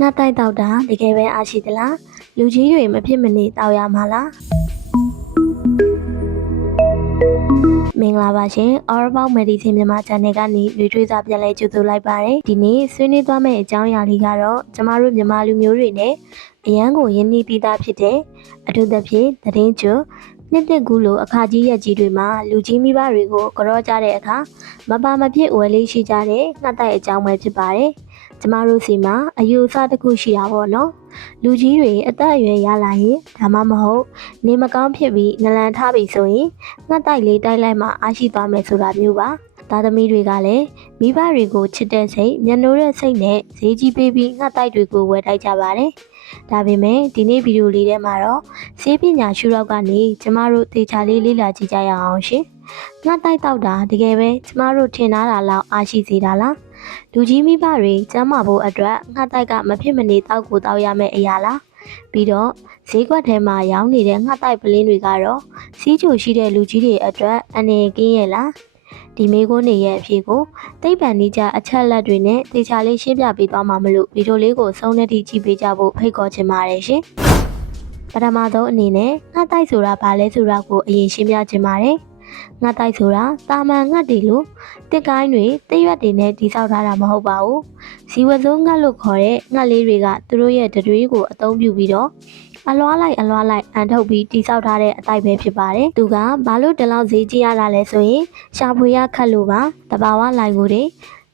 ငှက်တိုက်တောက်တာတကယ်ပဲအားရှိသလားလူကြီးတွေမဖြစ်မနေတောက်ရမှာလားမင်္ဂလာပါရှင် All About Medicine မြန်မာ Channel ကနေလူတွေ့စာပြန်လဲကြိုဆိုလိုက်ပါတယ်ဒီနေ့ဆွေးနွေးသွားမယ့်အကြောင်းအရာလေးကတော့ကျမတို့မြန်မာလူမျိုးတွေနဲ့အရန်ကိုရင်းနှီးပြီးသားဖြစ်တဲ့အထူးသဖြင့်သတင်းကျွနှစ်သက်ကူးလိုအခါကြီးရက်ကြီးတွေမှာလူကြီးမိဘတွေကိုကြောကြတဲ့အခါမပါမဖြစ်ဝယ်လေးရှိကြတဲ့ငှက်တိုက်အကြောင်းပဲဖြစ်ပါတယ်ကျမတို့စီမှာအယူအဆတစ်ခုရှိတာပေါ့နော်လူကြီးတွေအသက်အရွယ်ရလာရင်ဒါမှမဟုတ်နေမကောင်းဖြစ်ပြီးနလန်ထားပြီဆိုရင်ငှက်တိုက်လေးတိုက်လိုက်မှအားရှိသွားမယ်ဆိုတာမျိုးပါသားသမီးတွေကလည်းမိဘတွေကိုချစ်တဲ့စိတ်မျက်နှာတဲ့စိတ်နဲ့ဈေးကြီးပေးပြီးငှက်တိုက်တွေကိုဝယ်တိုက်ကြပါတယ်ဒါပေမဲ့ဒီနေ့ဗီဒီယိုလေးထဲမှာတော့ဆေးပညာရှုထောင့်ကနေကျမတို့သေချာလေးလေ့လာကြည့်ကြရအောင်ရှင်ငှက်တိုက်တောက်တာတကယ်ပဲကျမတို့ထင်ထားတာလောက်အားရှိစေတာလားလူကြီးမိဘတွေကျမ်းမာဖို့အတွက်ငှက်တိုက်ကမဖြစ်မနေတောက်ကိုတောက်ရမယ့်အရာလားပြီးတော့ဈေးကွက်ထဲမှာရောင်းနေတဲ့ငှက်တိုက်ပလင်းတွေကတော့စီးချိုရှိတဲ့လူကြီးတွေအတွက်အနေကင်းရဲ့လားဒီမေကွန်းတွေရဲ့အဖြစ်ကိုသိပ္ပံနည်းကျအချက်လက်တွေနဲ့သေချာလေးရှင်းပြပေးသွားမှာမလို့ဗီဒီယိုလေးကိုဆုံးတဲ့ထိကြည့်ပေးကြဖို့ဖိတ်ခေါ်ချင်ပါတယ်ရှင်ပထမဆုံးအနေနဲ့ငှက်တိုက်ဆိုတာဘာလဲဆိုတာကိုအရင်ရှင်းပြချင်ပါတယ်ငှက်တိုက်ဆိုတာတာမန်ငှက်တွေလို့တစ်ကိုင်းတွေတရွက်တွေနဲ့တိဆောက်ထားတာမဟုတ်ပါဘူးဇီဝစုံငှက်လို့ခေါ်တဲ့ငှက်လေးတွေကသူတို့ရဲ့တတွေးကိုအသုံးပြုပြီးတော့အလွားလိုက်အန်ထုတ်ပြီးတိဆောက်ထားတဲ့အတိုက်ပဲဖြစ်ပါတယ်သူကဘာလို့ဒီလောက်ဈေးကြီးရတာလဲဆိုရင်ရှာဖွေရခက်လို့ပါတဘာဝလိုင်ကိုတွေ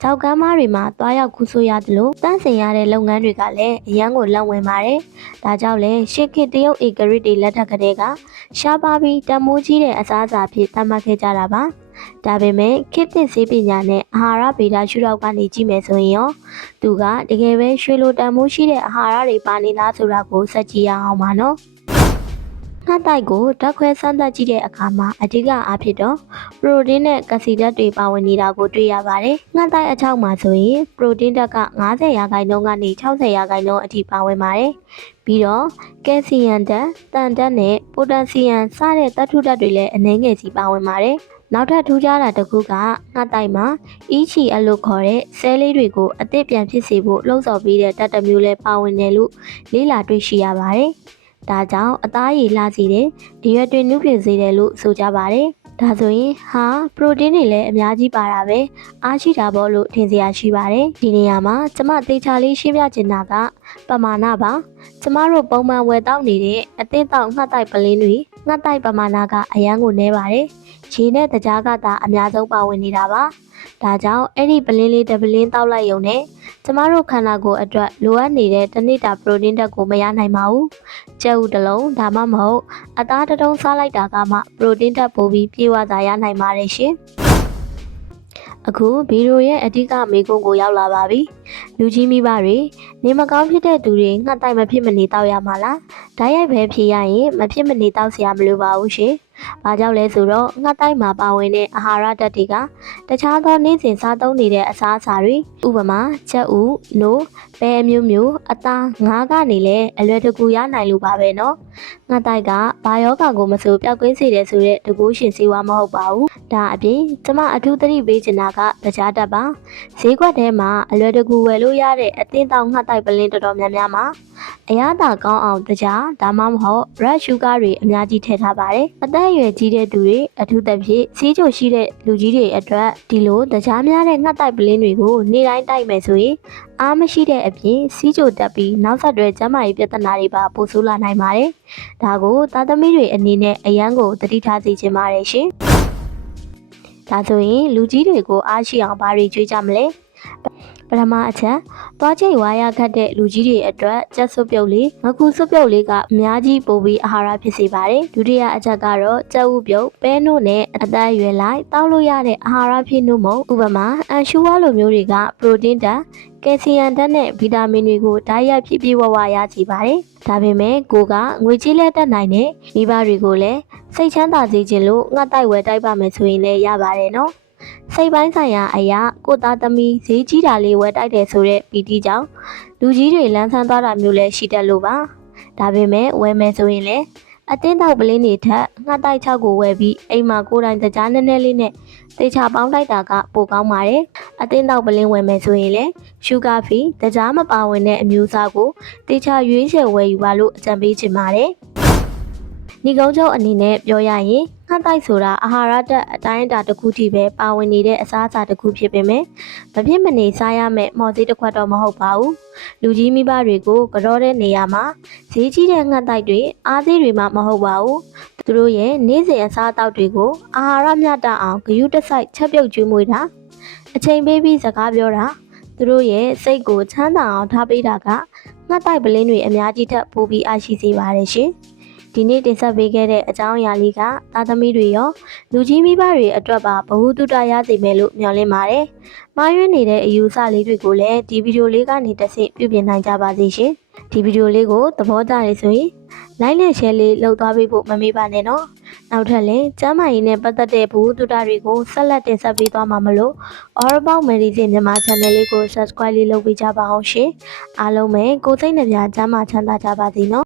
ကြောက်ကမ်းမားတွေမှာတွားရောက်ကူးဆိုရတယ်လို့တန်းစင်ရတဲ့လုပ်ငန်းတွေကလည်းအရန်ကိုလက်ဝင်ပါတယ်။ဒါကြောင့်လဲရှစ်ခေတ်တရုတ်ဧကရစ်တွေလက်ထက်ကတည်းကရှားပါပြီးတမိုးကြီးတဲ့အစားအစာဖြစ်သတ်မှတ်ခဲ့ကြတာပါ။ဒါပေမဲ့ခေတ်သစ်ဆေးပညာနဲ့အာဟာရဗေဒရှုထောင့်ကနေကြည့်မယ်ဆိုရင်ရောသူကတကယ်ပဲရွှေလိုတမိုးရှိတဲ့အာဟာရတွေပါနေလားဆိုတာကိုစက်ကြည့်ရအောင်ပါနော်။ငှက်တိုက်ကိုဓာတ်ခွဲစမ်းသပ်ကြည့်တဲ့အခါမှာအဓိကအားဖြင့်တော့ပရိုတင်းနဲ့ကက်ဆီဓာတ်တွေပါဝင်နေတာကိုတွေ့ရပါတယ်။ငှက်တိုက်အချောက်မှာဆိုရင်ပရိုတင်းဓာတ်က50%ကနေ60%အထိပါဝင်ပါတယ်။ပြီးတော့ကယ်ဆီယမ်ဓာတ်၊သံဓာတ်နဲ့ပိုတက်ဆီယမ်စတဲ့သတ္တုဓာတ်တွေလည်းအနည်းငယ်စီပါဝင်ပါတယ်။နောက်ထပ်ထူးခြားတာတစ်ခုကငှက်တိုက်မှာ EGL လို့ခေါ်တဲ့ဆဲလေးတွေကိုအသစ်ပြန်ဖြစ်စေဖို့လှုံ့ဆော်ပေးတဲ့ဓာတ်တစ်မျိုးလည်းပါဝင်တယ်လို့လေ့လာတွေ့ရှိရပါတယ်။ဒါကြောင့်အသားရည်လှစေတယ်၊အရွက်တွေနုပြင်စေတယ်လို့ဆိုကြပါတယ်။ဒါဆိုရင်ပရိုတင်းတွေလည်းအများကြီးပါတာပဲအားရှိတာပေါ့လို့ထင်စရာရှိပါတယ်။ဒီနေရာမှာကျမသေချာလေးရှင်းပြချင်တာကပမာဏပါ။ကျမတို့ပုံမှန်ဝယ်တောက်နေတဲ့အသင်းတောက်ငှက်တိုက်ပလင်းတွေငှက်တိုက်ပမာဏကအရန်ကိုနည်းပါတယ်။ရေနဲ့တကြားကသာအများဆုံးပါဝင်နေတာပါ။ဒါကြောင့်အဲ့ဒီပလင်းလေးတစ်ပလင်းတောက်လိုက်ရုံနဲ့ကျမတို့ခန္ဓာကိုယ်အတွက်လိုအပ်နေတဲ့တစ်နေ့တာပရိုတင်းဓာတ်ကိုမရနိုင်ပါဘူး။ကြက်ဥတစ်လုံးဒါမှမဟုတ်အသားတစ်ထုံးစားလိုက်တာကမှပရိုတင်းဓာတ်ပိုပြီးပြေဝသာရနိုင်ပါတယ်ရှင်။အခုဗီဒီယိုရဲ့အဓိကမေးခွန်းကိုရောက်လာပါပြီ။လူကြီးမိဘတွေနေမကောင်းဖြစ်တဲ့သူတွေငှက်တိုက်မဖြစ်မနေတောက်ရမှာလား။ဓာတ်ရိုက်ပဲဖြေရရင်မဖြစ်မနေတောက်စရာမလိုပါဘူးရှင်။ဘာကြောင့်လဲဆိုတော့ငှက်တိုက်မှာပါဝင်တဲ့အာဟာရဓာတ်တွေကတခြားသောနေ့စဉ်စားသုံးနေတဲ့အစားအစာတွေဥပမာချက်ဥ၊နို့၊ပဲအမျိုးအသားငါးကနေလည်းအလွယ်တကူရနိုင်လို့ပါပဲနော်ငှက်တိုက်ကဘာယောဂါကိုမဆိုပျောက်ကင်းစေတယ်ဆိုတဲ့တကူရှင်ဆေးဝါးမဟုတ်ပါဘူးဒါအပြင်ကျမအထူးသတိပေးချင်တာကတရားဓာတ်ပါဈေးကွက်ထဲမှာအလွယ်တကူဝယ်လို့ရတဲ့အသင်းတောင်ငှက်တိုက်ပလင်းတော်တော်များများမှာအရသာကောင်းအောင်တရားဒါမှမဟုတ် red sugar တွေအများကြီးထည့်ထားပါတယ်အသက်အရွယ်ကြီးတဲ့သူတွေအထူးသဖြင့်ဆေးချိုရှိတဲ့လူကြီးတွေအတွက်ဒီလိုတရားများတဲ့ငှက်တိုက်ပလင်းတွေကိုနေ့တိုင်းတိုက်မယ်ဆိုရင်အားမရှိတဲ့အပြင်စီးချိုတက်ပြီးနောက်ဆက်တွဲကျန်းမာရေးပြဿနာတွေပါပိုဆိုးလာနိုင်ပါတယ်ဒါကိုသားသမီးတွေအနေနဲ့အရန်ကိုသတိထားစေချင်ပါတယ်ရှင်ဒါဆိုရင်လူကြီးတွေကိုအားရှိအောင်ဘာတွေကြွေးကြမလဲပထမအချက်သွားချိတ်ဝါရခတ်တဲ့လူကြီးတွေအတွက်ကြက်စွပ်ပြုတ်လေးငခုစွပ်ပြုတ်လေးကအများကြီးပိုပြီးအာဟာရဖြစ်စေပါတယ်ဒုတိယအချက်ကတော့ကြက်ဥပြုတ်ပဲနို့နဲ့အသက်အရွယ်လိုက်တောက်လို့ရတဲ့အာဟာရဖြစ်နှုတ်မုံဥပမာအန်ရှူဝါလိုမျိုးတွေကပရိုတင်းဓာတ်ကယ်ဆီယမ်ဓာတ်နဲ့ဗီတာမင်တွေကိုဓာတ်ရိုက်ပြည့်ဝရစေပါတယ်ဒါပေမဲ့ကိုကငွေကြေးလက်တက်နိုင်တဲ့မိဘတွေကိုလည်းစိတ်ချမ်းသာစေခြင်းလို့ငှက်တိုက်ဝယ်တိုက်ပါမယ်ဆိုရင်လည်းရပါတယ်နော်စိတ်ပိုင်းဆိုင်ရာအရာကိုသားသမီးဈေးကြီးတာလေးဝယ်တိုက်တယ်ဆိုတဲ့ပီတိကြောင့်လူကြီးတွေလမ်းဆန်းသွားတာမျိုးလည်းရှိတတ်လို့ပါဒါပေမဲ့ဝယ်မယ်ဆိုရင်လည်း အတင်းတောက်ပလင်းတွေထက်ငှက်တိုက်6ကိုဝယ်ပြီးအိမ်မှာကိုယ်တိုင်တကြားနည်းနည်းလေးနဲ့တေချာပေါင်းလိုက်တာကပိုကောင်းပါတယ်အတင်းတောက်ပလင်းဝယ်မယ်ဆိုရင်လည်းရှုဂါဖီတကြားမပါဝင်တဲ့အမျိုးအစားကိုတေချာရွေးချယ်ဝယ်ယူပါလို့အကြံပေးချင်ပါတယ်ညီကုန်းချုပ်အနေနဲ့ပြောရရင်ငှက်တိုက်ဆိုတာအာဟာရဓာတ်အတိုင်းအတာတစ်ခုထိပဲပါဝင်နေတဲ့အစားအစာတစ်ခုဖြစ်ပေမဲ့မဖြစ်မနေစားရမယ့်မော်သေးတစ်ခွက်တော့မဟုတ်ပါဘူးလူကြီးမိဘတွေကိုကြောတဲ့နေရာမှာဈေးကြီးတဲ့ငှက်တိုက်တွေအားသေးတွေမှမဟုတ်ပါဘူးသူတို့ရဲ့နေ့စဉ်အစားအသောက်တွေကိုအာဟာရမျှတအောင်ဂရုတစိုက်ချက်ပြုတ်ကျွေးမွေးတာအချိန်ပေးပြီးစကားပြောတာသူတို့ရဲ့စိတ်ကိုချမ်းသာအောင်ထားပေးတာကငှက်တိုက်ပလင်းတွေအများကြီးထပ်ပိုပြီးအားရှိစေပါတယ်ရှင်ဒီနေ့တင်ဆက်ပေးခဲ့တဲ့အကြောင်းအရာလေးကသားသမီးတွေရောလူကြီးမိဘတွေအတွက်ပါဘ ഹു တုတရစေမယ်လို့မျှော်လင့်ပါတယ်။မှားယွင်းနေတဲ့အယူအဆလေးတွေကိုလည်းဒီဗီဒီယိုလေးကနေတစ်ဆင့်ပြုပြင်နိုင်ကြပါစေရှင်။ဒီဗီဒီယိုလေးကိုသဘောကျရဆိုရင် like နဲ့ share လေးလုပ်သွားပေးဖို့မမေ့ပါနဲ့နော်။နောက်ထပ်လည်းကျမ်းမာရေးနဲ့ပတ်သက်တဲ့ဘ ഹു တုတတွေကိုဆက်လက်တင်ဆက်ပေးသွားမှာမလို့ All About Medicine မြန်မာ channel လေးကို subscribe လေးလုပ်ပေးကြပါအောင်ရှင်။အားလုံးပဲကိုယ်စိတ်နှပြကျမ်းမာချမ်းသာကြပါစေနော်။